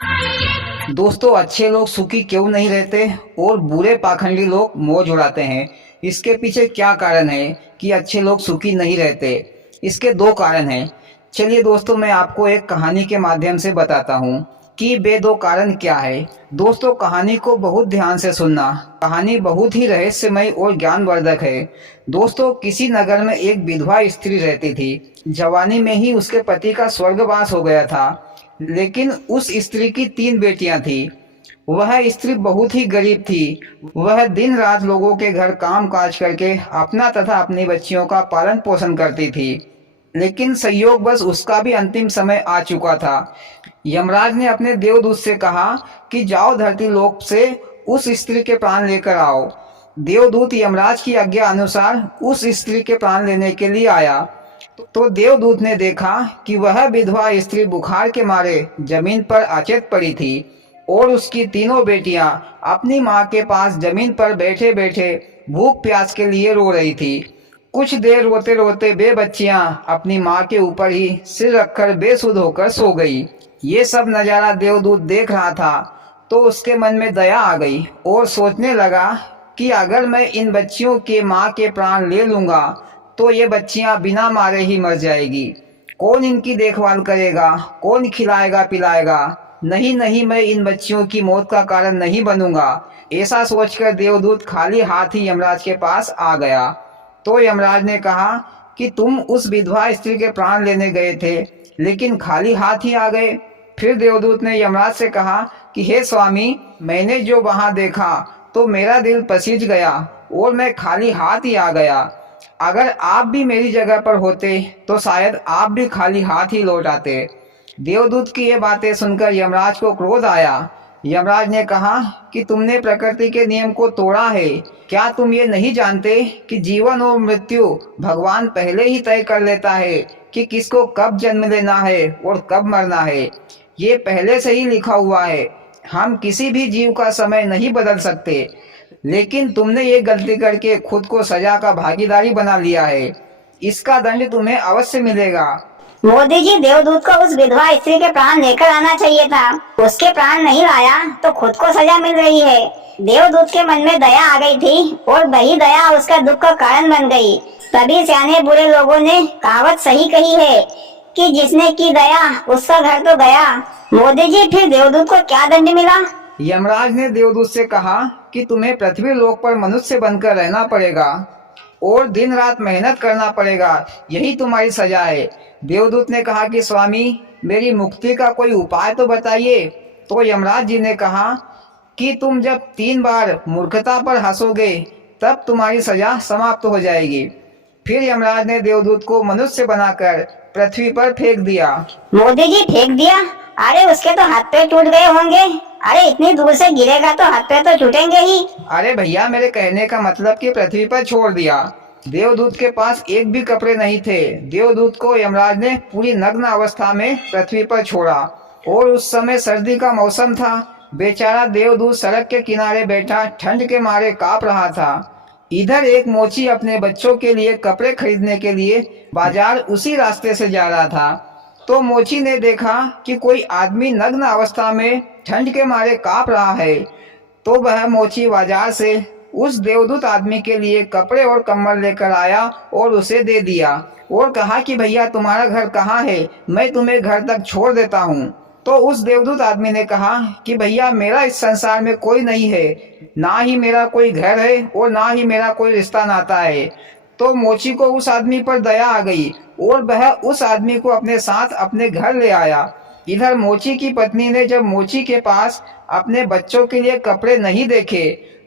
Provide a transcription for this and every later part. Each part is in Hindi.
दोस्तों, अच्छे लोग सुखी क्यों नहीं रहते और बुरे पाखंडी लोग मौज उड़ाते हैं। इसके पीछे क्या कारण है कि अच्छे लोग सुखी नहीं रहते? इसके दो कारण हैं। चलिए दोस्तों, मैं आपको एक कहानी के माध्यम से बताता हूँ कि वे दो कारण क्या है। दोस्तों, कहानी को बहुत ध्यान से सुनना। कहानी बहुत ही रहस्यमय और ज्ञानवर्धक है। दोस्तों, किसी नगर में एक विधवा स्त्री रहती थी। जवानी में ही उसके पति का स्वर्गवास हो गया था, लेकिन उस स्त्री की तीन बेटियां थी। वह स्त्री बहुत ही गरीब थी। वह दिन रात लोगों के घर काम काज करके अपना तथा अपनी बच्चियों का पालन पोषण करती थी। लेकिन संयोगवश उसका भी अंतिम समय आ चुका था। यमराज ने अपने देवदूत से कहा कि जाओ धरती लोक से उस स्त्री के प्राण लेकर आओ। देवदूत यमराज की आज्ञा अनुसार उस स्त्री के प्राण लेने के लिए आया। तो देवदूत ने देखा कि वह विधवा स्त्री बुखार के मारे जमीन पर अचेत पड़ी थी और उसकी तीनों बेटियां अपनी मां के पास जमीन पर बैठे बैठे भूख प्यास के लिए रो रही थी। कुछ देर रोते रोते वे बच्चियां अपनी मां के ऊपर ही सिर रखकर बेसुध होकर सो गई। ये सब नजारा देवदूत देख रहा था तो उसके मन में दया आ गई और सोचने लगा कि अगर मैं इन बच्चियों के मां के प्राण ले लूंगा तो ये बच्चियां बिना मारे ही मर जाएगी। कौन इनकी देखभाल करेगा, कौन खिलाएगा पिलाएगा? नहीं नहीं, मैं इन बच्चियों की मौत का कारण नहीं बनूंगा। ऐसा सोचकर देवदूत खाली हाथ ही यमराज के पास आ गया। तो यमराज ने कहा कि तुम उस विधवा स्त्री के प्राण लेने गए थे, लेकिन खाली हाथ ही आ गए। फिर देवदूत ने यमराज से कहा कि हे स्वामी, मैंने जो वहां देखा तो मेरा दिल पसीज गया और मैं खाली हाथ ही आ गया। अगर आप भी मेरी जगह पर होते तो शायद आप भी खाली हाथ ही लौट आते। देवदूत की ये बातें सुनकर यमराज को क्रोध आया। यमराज ने कहा कि तुमने प्रकृति के नियम को तोड़ा है। क्या तुम ये नहीं जानते कि जीवन और मृत्यु भगवान पहले ही तय कर लेता है कि किसको कब जन्म लेना है और कब मरना है? ये पहले से ही लिखा हुआ है। हम किसी भी जीव का समय नहीं बदल सकते, लेकिन तुमने ये गलती करके खुद को सजा का भागीदारी बना लिया है। इसका दंड तुम्हें अवश्य मिलेगा। मोदी जी, देवदूत को उस विधवा स्त्री के प्राण लेकर आना चाहिए था। उसके प्राण नहीं लाया तो खुद को सजा मिल रही है। देवदूत के मन में दया आ गई थी और वही दया उसका दुख का कारण बन गई। तभी सियाने बुरे लोगों ने कहावत सही कही है कि जिसने की दया उसका घर तो गया। मोदी जी, फिर देवदूत को क्या दंड मिला? यमराज ने देवदूत से कहा कि तुम्हें पृथ्वी लोक पर मनुष्य बनकर रहना पड़ेगा और दिन रात मेहनत करना पड़ेगा। यही तुम्हारी सजा है। देवदूत ने कहा कि स्वामी, मेरी मुक्ति का कोई उपाय तो बताइए। तो यमराज जी ने कहा कि तुम जब 3 बार मूर्खता पर हंसोगे तब तुम्हारी सजा समाप्त हो जाएगी। फिर यमराज ने देवदूत को मनुष्य बनाकर पृथ्वी पर फेंक दिया। मोदी जी, फेंक दिया? अरे उसके तो हाथ पैर टूट गए होंगे। अरे इतनी दूर से गिरेगा तो हाथ पैर तो टूटेंगे ही। अरे भैया, मेरे कहने का मतलब कि पृथ्वी पर छोड़ दिया। देवदूत के पास एक भी कपड़े नहीं थे। देवदूत को यमराज ने पूरी नग्न अवस्था में पृथ्वी पर छोड़ा और उस समय सर्दी का मौसम था। बेचारा देवदूत सड़क के किनारे बैठा ठंड के मारे कांप रहा था। इधर एक मोची अपने बच्चों के लिए कपड़े खरीदने के लिए बाजार उसी रास्ते से जा रहा था। तो मोची ने देखा कि कोई आदमी नग्न अवस्था में ठंड के मारे कांप रहा है। तो वह मोची बाजार से उस देवदूत आदमी के लिए कपड़े और कंबल लेकर आया और उसे दे दिया और कहा कि भैया, तुम्हारा घर कहाँ है, मैं तुम्हें घर तक छोड़ देता हूँ। तो उस देवदूत आदमी ने कहा कि भैया, मेरा इस संसार में कोई नहीं है, ना ही मेरा कोई घर है और ना ही मेरा कोई रिश्ता नाता है। तो मोची को उस आदमी पर दया आ गई और वह उस आदमी को अपने साथ अपने घर ले आया। इधर मोची की पत्नी ने जब मोची के पास अपने बच्चों के लिए कपड़े नहीं देखे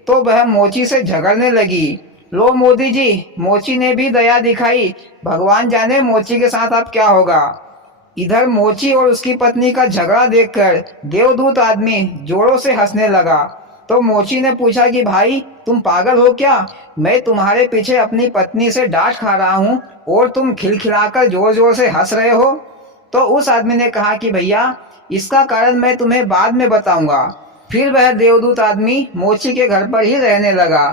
तो वह मोची से झगड़ने लगी। लो मोदी जी, मोची ने भी दया दिखाई। भगवान जाने मोची के साथ अब क्या होगा। इधर मोची और उसकी पत्नी का झगड़ा देखकर देवदूत आदमी जोरों से हंसने लगा। तो मोची ने पूछा कि भाई, तुम पागल हो क्या? मैं तुम्हारे पीछे अपनी पत्नी से डांट खा रहा हूँ और तुम खिलखिलाकर जोर जोर से हंस रहे हो। तो उस आदमी ने कहा कि भैया, इसका कारण मैं तुम्हें बाद में बताऊंगा। फिर वह देवदूत आदमी मोची के घर पर ही रहने लगा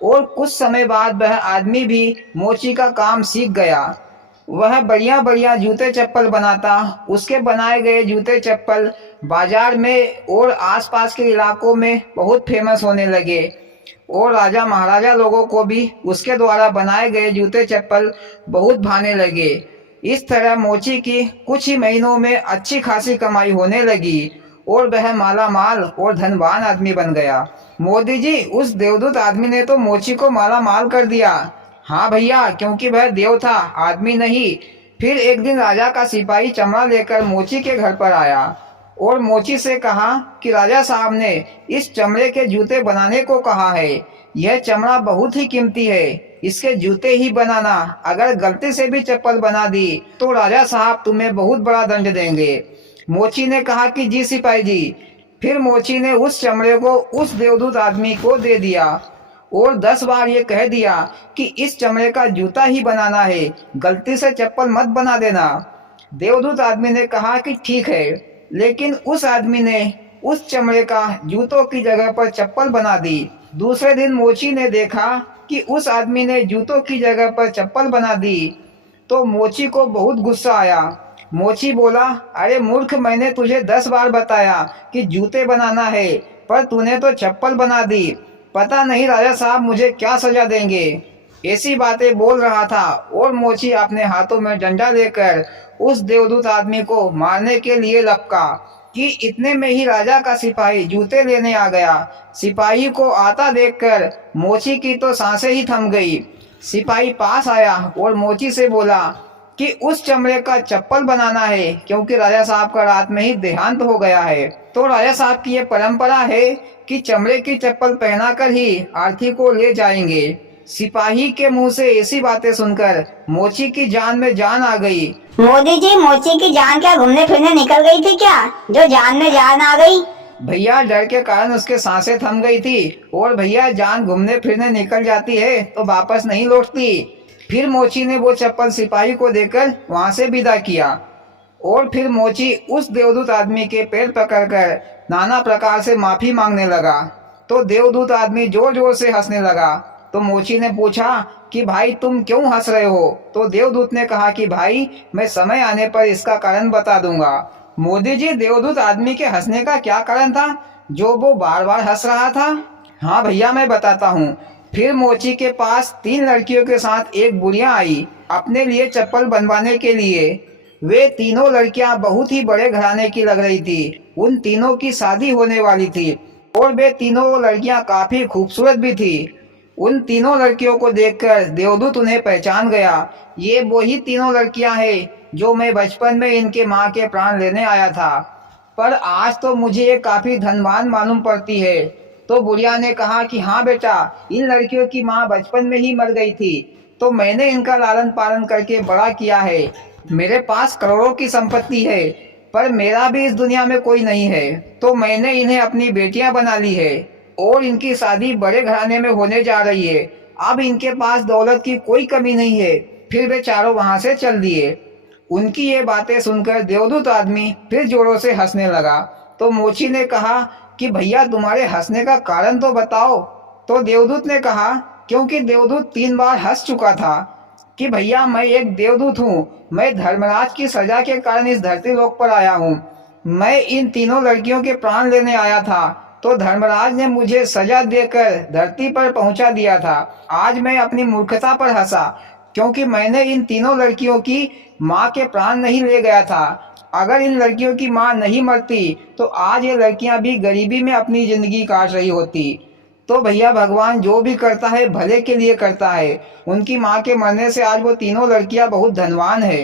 और कुछ समय बाद वह आदमी भी मोची का काम सीख गया। वह बढ़िया बढ़िया जूते चप्पल बनाता। उसके बनाए गए जूते चप्पल बाजार में और आसपास के इलाकों में बहुत फेमस होने लगे और राजा महाराजा लोगों को भी उसके द्वारा बनाए गए जूते चप्पल बहुत भाने लगे। इस तरह मोची की कुछ ही महीनों में अच्छी खासी कमाई होने लगी और वह माला माल और धनवान आदमी बन गया। मोदी जी, उस देवदूत आदमी ने तो मोची को माला माल कर दिया। हाँ भैया, क्योंकि वह देव था, आदमी नहीं। फिर एक दिन राजा का सिपाही चमड़ा लेकर मोची के घर पर आया और मोची से कहा कि राजा साहब ने इस चमड़े के जूते बनाने को कहा है। यह चमड़ा बहुत ही कीमती है, इसके जूते ही बनाना। अगर गलती से भी चप्पल बना दी तो राजा साहब तुम्हें बहुत बड़ा दंड देंगे। मोची ने कहा कि जी सिपाही जी। फिर मोची ने उस चमड़े को उस देवदूत आदमी को दे दिया और 10 बार ये कह दिया कि इस चमड़े का जूता ही बनाना है, गलती से चप्पल मत बना देना। देवदूत आदमी ने कहा कि ठीक है, लेकिन उस आदमी ने उस चमड़े का जूतों की जगह पर चप्पल बना दी। दूसरे दिन मोची ने देखा कि उस आदमी ने जूतों की जगह पर चप्पल बना दी, तो मोची को बहुत गुस्सा आया। मोची बोला, अरे मूर्ख, मैंने तुझे 10 बार बताया कि जूते बनाना है, पर तूने तो चप्पल बना दी। पता नहीं राजा साहब मुझे क्या सजा देंगे। ऐसी बातें बोल रहा था और मोची अपने हाथों में डंडा लेकर उस देवदूत आदमी को मारने के लिए लपका कि इतने में ही राजा का सिपाही जूते लेने आ गया। सिपाही को आता देखकर मोची की तो सांसें ही थम गई। सिपाही पास आया और मोची से बोला कि उस चमड़े का चप्पल बनाना है, क्योंकि राजा साहब का रात में ही देहांत हो गया है। तो राजा साहब की ये परंपरा है कि चमड़े की चप्पल पहनाकर ही आरती को ले जाएंगे। सिपाही के मुंह से ऐसी बातें सुनकर मोची की जान में जान आ गई। मोदी जी, मोची की जान क्या घूमने फिरने निकल गई थी क्या, जो जान में जान आ गई? भैया, डर के कारण उसके सांसें थम गई थी। और भैया, जान घूमने फिरने निकल जाती है तो वापस नहीं लौटती। फिर मोची ने वो चप्पल सिपाही को देकर वहां से विदा किया और फिर मोची उस देवदूत आदमी के पैर पकड़कर नाना प्रकार से माफी मांगने लगा। तो देवदूत आदमी जोर जोर से हंसने लगा। तो मोची ने पूछा कि भाई, तुम क्यों हंस रहे हो? तो देवदूत ने कहा कि भाई, मैं समय आने पर इसका कारण बता दूंगा। मोदी जी, देवदूत आदमी के हंसने का क्या कारण था जो वो बार बार हंस रहा था? हाँ भैया, मैं बताता हूँ। फिर मोची के पास 3 लड़कियों के साथ एक बुढ़िया आई अपने लिए चप्पल बनवाने के लिए। वे तीनों लड़कियां बहुत ही बड़े घराने की लग रही थी। उन तीनों की शादी होने वाली थी और वे तीनों लड़कियां काफी खूबसूरत भी थी। उन तीनों लड़कियों को देखकर देवदूत उन्हें पहचान गया। ये वही तीनों लड़कियां हैं जो मैं बचपन में इनके माँ के प्राण लेने आया था, पर आज तो मुझे ये काफी धनवान मालूम पड़ती है। तो बुढ़िया ने कहा कि हाँ बेटा, इन लड़कियों की माँ बचपन में ही मर गई थी, तो मैंने इनका लालन पालन करके बड़ा किया है। मेरे पास करोड़ों की संपत्ति है, पर मेरा भी इस दुनिया में कोई नहीं है, तो मैंने इन्हें अपनी बेटियां बना ली है और इनकी शादी बड़े घराने में होने जा रही है। अब इनके पास दौलत की कोई कमी नहीं है। फिर वे चारों वहां से चल दिए। उनकी ये बातें सुनकर देवदूत आदमी फिर जोरों से हंसने लगा। तो मोची ने कहा कि भैया, तुम्हारे हंसने का कारण तो बताओ। तो देवदूत ने कहा, क्योंकि देवदूत 3 बार हंस चुका था, कि भैया, मैं एक देवदूत हूँ। मैं धर्मराज की सजा के कारण इस धरती लोक पर आया हूँ। मैं इन तीनों लड़कियों के प्राण लेने आया था, तो धर्मराज ने मुझे सजा देकर धरती पर पहुंचा दिया था। आज मैं अपनी मूर्खता पर हंसा, क्योंकि मैंने इन तीनों लड़कियों की माँ के प्राण नहीं ले गया था। अगर इन लड़कियों की माँ नहीं मरती तो आज ये लड़कियां भी गरीबी में अपनी जिंदगी काट रही होती। तो भैया, भगवान जो भी करता है भले के लिए करता है। उनकी माँ के मरने से आज वो तीनों लड़कियां बहुत धनवान है।